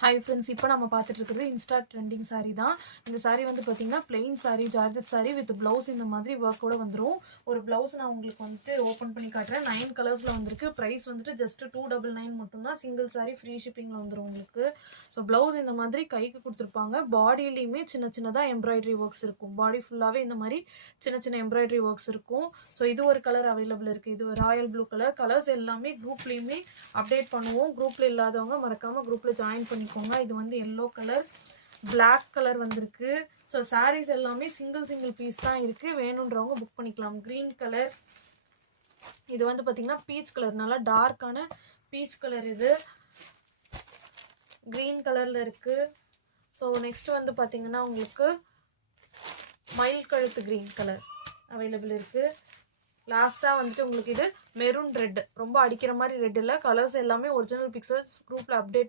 Hi friends, இப்போ நம்ம பார்த்துட்டு இருக்கிறது இன்ஸ்டா ட்ரெண்டிங் சாரீ தான். இந்த சாரீ வந்து பார்த்தீங்கன்னா plain sari, georgette sari with blouse இந்த மாதிரி ஒர்க்கோட வந்துடும். ஒரு ப்ளவுஸ் நான் உங்களுக்கு வந்துட்டு ஓப்பன் பண்ணி காட்டுறேன். 9 கலர்ஸில் வந்துருக்கு. ப்ரைஸ் வந்துட்டு ஜஸ்ட் 299 மட்டும்தான். சிங்கிள் சாரீ ஃப்ரீ ஷிப்பிங்கில் வந்துடும் உங்களுக்கு. ஸோ ப்ளவுஸ் இந்த மாதிரி கைக்கு கொடுத்துருப்பாங்க. பாடியிலையுமே சின்ன சின்னதாக எம்ப்ராய்டரி ஒர்க்ஸ் இருக்கும். பாடி ஃபுல்லாகவே இந்த மாதிரி சின்ன சின்ன எம்ப்ராய்டரி ஒர்க்ஸ் இருக்கும். ஸோ இது ஒரு கலர் அவைலபிள் இருக்குது. இது ராயல் ப்ளூ கலர். கலர்ஸ் எல்லாமே குரூப்லேயுமே அப்டேட் பண்ணுவோம். குரூப்பில் இல்லாதவங்க மறக்காமல் குரூப்பில் ஜாயின் பண்ணிக்கோங்க. இது வந்து எல்லோ கலர், பிளாக் கலர் வந்திருக்கு. ஸோ சாரீஸ் எல்லாமே சிங்கிள் பீஸ் தான் இருக்கு. வேணுன்றவங்க புக் பண்ணிக்கலாம். கிரீன் கலர், இது வந்து பார்த்தீங்கன்னா பீச் கலர், நல்லா டார்க்கான பீச் கலர். இது கிரீன் கலர்ல இருக்கு. ஸோ நெக்ஸ்ட் வந்து பார்த்தீங்கன்னா உங்களுக்கு மயில் கழுத்து கிரீன் கலர் அவைலபிள் இருக்கு. லாஸ்ட்டாக வந்துட்டு உங்களுக்கு இது மெரூன் ரெட், ரொம்ப அடிக்கிற மாதிரி ரெட் இல்லை. கலர்ஸ் எல்லாமே ஒரிஜினல் பிக்சர்ஸ் குரூப்பில் அப்டேட்